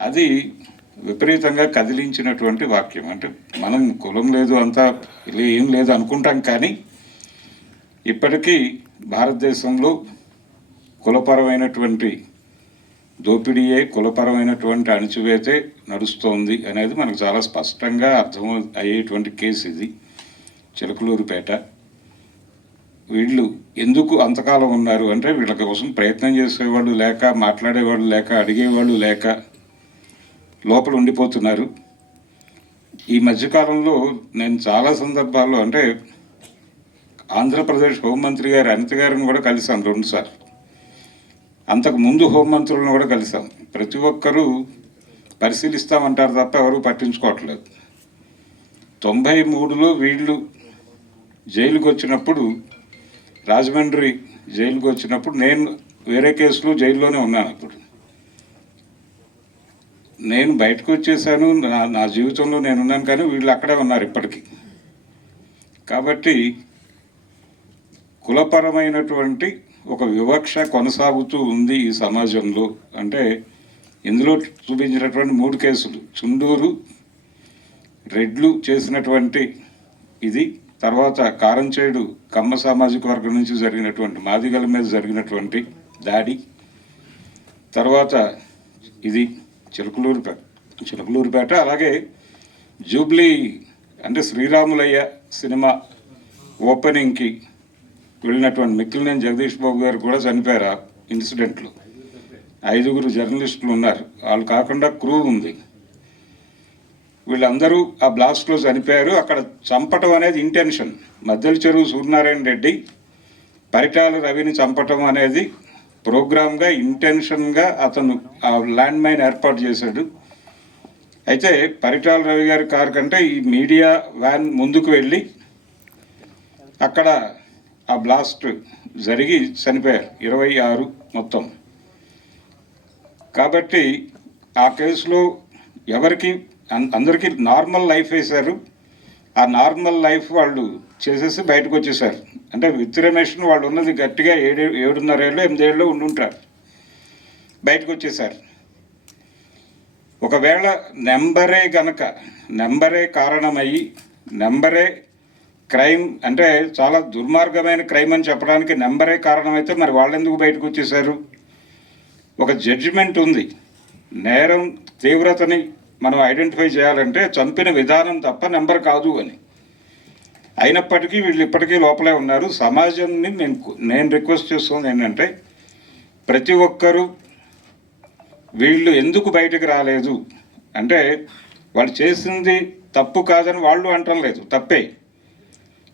అది విపరీతంగా కదిలించినటువంటి వాక్యం. అంటే మనం కులం లేదు అంతా ఏం లేదు అనుకుంటాం, కానీ ఇప్పటికీ భారతదేశంలో కులపరమైనటువంటి దోపిడీయే, కులపరమైనటువంటి అణిచివేతే నడుస్తోంది అనేది మనకు చాలా స్పష్టంగా అర్థం అయ్యేటువంటి కేసు ఇది. చిలకలూరుపేట వీళ్ళు ఎందుకు అంతకాలం ఉన్నారు అంటే వీళ్ళ కోసం ప్రయత్నం చేసేవాళ్ళు లేక, మాట్లాడేవాళ్ళు లేక, అడిగేవాళ్ళు లేక లోపల ఉండిపోతున్నారు. ఈ మధ్యకాలంలో నేను చాలా సందర్భాల్లో అంటే ఆంధ్రప్రదేశ్ హోంమంత్రి గారు అనిత గారిని కూడా కలిశాను 2 సార్లు. అంతకు ముందు హోంమంత్రులను కూడా కలిశాం. ప్రతి ఒక్కరూ పరిశీలిస్తామంటారు తప్ప ఎవరు పట్టించుకోవట్లేదు. 93లో వీళ్ళు జైలుకి వచ్చినప్పుడు, రాజమండ్రి జైలుకి వచ్చినప్పుడు నేను వేరే కేసులో జైల్లోనే ఉన్నాను. అప్పుడు నేను బయటకు వచ్చేసాను, నా జీవితంలో నేనున్నాను, కానీ వీళ్ళు అక్కడే ఉన్నారు ఇప్పటికీ. కాబట్టి కులపరమైనటువంటి ఒక వివక్ష కొనసాగుతూ ఉంది ఈ సమాజంలో. అంటే ఇందులో చూపించినటువంటి 3 కేసులు, చుండూరు రెడ్లు చేసినటువంటి ఇది, తర్వాత కారంచేడు కమ్మ సామాజిక వర్గం నుంచి జరిగినటువంటి మాదిగల మీద జరిగినటువంటి దాడి, తర్వాత ఇది చిలకలూరుపేట, అలాగే జూబ్లీ అంటే శ్రీరాములయ్య సినిమా ఓపెనింగ్కి వెళ్ళినటువంటి మిక్కిలినేని జగదీష్ బాబు గారు కూడా చనిపోయారు ఆ ఇన్సిడెంట్లో. 5గురు జర్నలిస్టులు ఉన్నారు, వాళ్ళు కాకుండా క్రూ ఉంది. వీళ్ళందరూ ఆ బ్లాస్ట్లో చనిపోయారు. అక్కడ చంపటం అనేది ఇంటెన్షన్. మద్దెల చెరువు సూర్యనారాయణ రెడ్డి పరిటాల రవిని చంపటం అనేది ప్రోగ్రామ్గా, ఇంటెన్షన్గా అతను ఆ ల్యాండ్ మైన్ ఏర్పాటు చేశాడు. అయితే పరిటాల రవి గారి కారు కంటే ఈ మీడియా వ్యాన్ ముందుకు వెళ్ళి అక్కడ ఆ బ్లాస్ట్ జరిగి చనిపోయారు 26 మొత్తం. కాబట్టి ఆ కేసులో ఎవరికి అందరికీ నార్మల్ లైఫ్ వేశారు. ఆ నార్మల్ లైఫ్ వాళ్ళు చేసేసి బయటకు వచ్చేసారు. అంటే విత్ రిమేషన్ వాళ్ళు ఉన్నది గట్టిగా 7.5 ఏళ్ళు 8 ఏళ్ళు ఉండుంటారు, బయటకు వచ్చేసారు. ఒకవేళ నెంబరే కారణమయ్యి, నెంబరే క్రైమ్ అంటే చాలా దుర్మార్గమైన క్రైమ్ అని చెప్పడానికి నెంబరే కారణమైతే మరి వాళ్ళు ఎందుకు బయటకు వచ్చేసారు? ఒక జడ్జిమెంట్ ఉంది. నేరం తీవ్రతని మనం ఐడెంటిఫై చేయాలంటే చంపిన విధానం తప్ప నెంబర్ కాదు అని. అయినప్పటికీ వీళ్ళు ఇప్పటికీ లోపలే ఉన్నారు. సమాజాన్ని నేను రిక్వెస్ట్ చేస్తుంది ఏంటంటే, ప్రతి ఒక్కరూ వీళ్ళు ఎందుకు బయటకు రాలేదు అంటే, వాళ్ళు చేసింది తప్పు కాదని వాళ్ళు అంటం లేదు, తప్పే,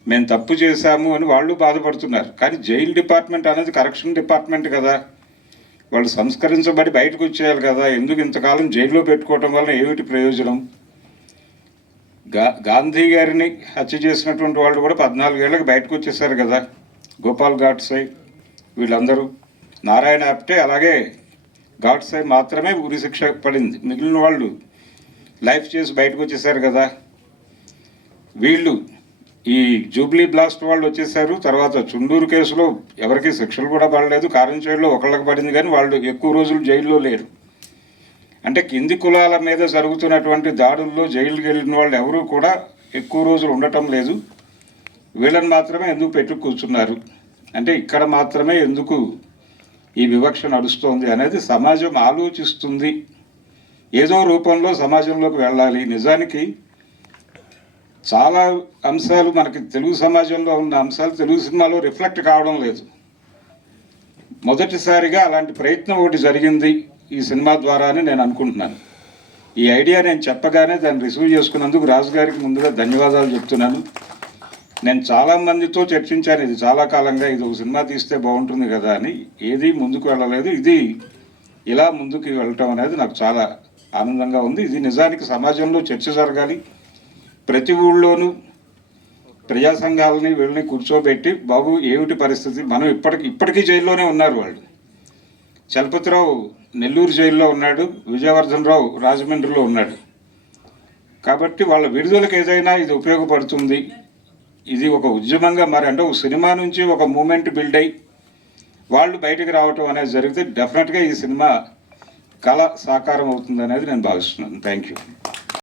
మేము తప్పు చేశాము అని వాళ్ళు బాధపడుతున్నారు. కానీ జైలు డిపార్ట్మెంట్ అనేది కరెక్షన్ డిపార్ట్మెంట్ కదా, వాళ్ళు సంస్కరించబడి బయటకు వచ్చేయాలి కదా. ఎందుకు ఇంతకాలం జైల్లో పెట్టుకోవటం వల్ల ఏమిటి ప్రయోజనం? గాంధీ గారిని హత్య చేసినటువంటి వాళ్ళు కూడా 14 ఏళ్ళకి బయటకు వచ్చేసారు కదా. గోపాల్ గాడ్సే వీళ్ళందరూ, నారాయణ ఆప్టే, అలాగే గాడ్సే మాత్రమే ఉరిశిక్ష పడింది, మిగిలిన వాళ్ళు లైఫ్ చేసి బయటకు వచ్చేసారు కదా. వీళ్ళు ఈ జూబ్లీ బ్లాస్ట్ వాళ్ళు వచ్చేసారు. తర్వాత చుండూరు కేసులో ఎవరికి శిక్షలు కూడా పడలేదు, కారంచేడులో ఒకళ్ళకి పడింది, కానీ వాళ్ళు ఎక్కువ రోజులు జైల్లో లేరు. అంటే కింది కులాల మీద జరుగుతున్నటువంటి దాడుల్లో జైలుకి వెళ్ళిన వాళ్ళు ఎవరూ కూడా ఎక్కువ రోజులు ఉండటం లేదు. వీళ్ళని మాత్రమే ఎందుకు పెట్టు కూర్చున్నారు అంటే, ఇక్కడ మాత్రమే ఎందుకు ఈ వివక్ష నడుస్తోంది అనేది సమాజం ఆలోచిస్తుంది. ఏదో రూపంలో సమాజంలోకి వెళ్ళాలి. నిజానికి చాలా అంశాలు మనకి తెలుగు సమాజంలో ఉన్న అంశాలు తెలుగు సినిమాలో రిఫ్లెక్ట్ కావడం లేదు. మొదటిసారిగా అలాంటి ప్రయత్నం ఒకటి జరిగింది ఈ సినిమా ద్వారా అని నేను అనుకుంటున్నాను. ఈ ఐడియా నేను చెప్పగానే దాన్ని రిసీవ్ చేసుకున్నందుకు రాజు గారికి ముందుగా ధన్యవాదాలు చెప్తున్నాను. నేను చాలామందితో చర్చించాను, ఇది చాలా కాలంగా ఇది ఒక సినిమా తీస్తే బాగుంటుంది కదా అని. ఏది ముందుకు వెళ్ళలేదు. ఇది ఇలా ముందుకు వెళ్ళటం అనేది నాకు చాలా ఆనందంగా ఉంది. ఇది నిజానికి సమాజంలో చర్చ జరగాలి. ప్రతి ఊళ్ళోనూ ప్రజా సంఘాలని వీళ్ళని కూర్చోబెట్టి, బాబు ఏమిటి పరిస్థితి, మనం ఇప్పటికీ జైల్లోనే ఉన్నారు వాళ్ళు. చలపతిరావు నెల్లూరు జైల్లో ఉన్నాడు, విజయవర్ధన్ రావు రాజమండ్రిలో ఉన్నాడు. కాబట్టి వాళ్ళ విడుదలకు ఏదైనా ఇది ఉపయోగపడుతుంది. ఇది ఒక ఉద్యమంగా మరి అంటే ఒక సినిమా నుంచి ఒక మూమెంట్ బిల్డ్ అయ్యి వాళ్ళు బయటకు రావటం అనేది జరిగితే డెఫినెట్గా ఈ సినిమా కళ సాకారం అవుతుంది అనేది నేను భావిస్తున్నాను. Thank you.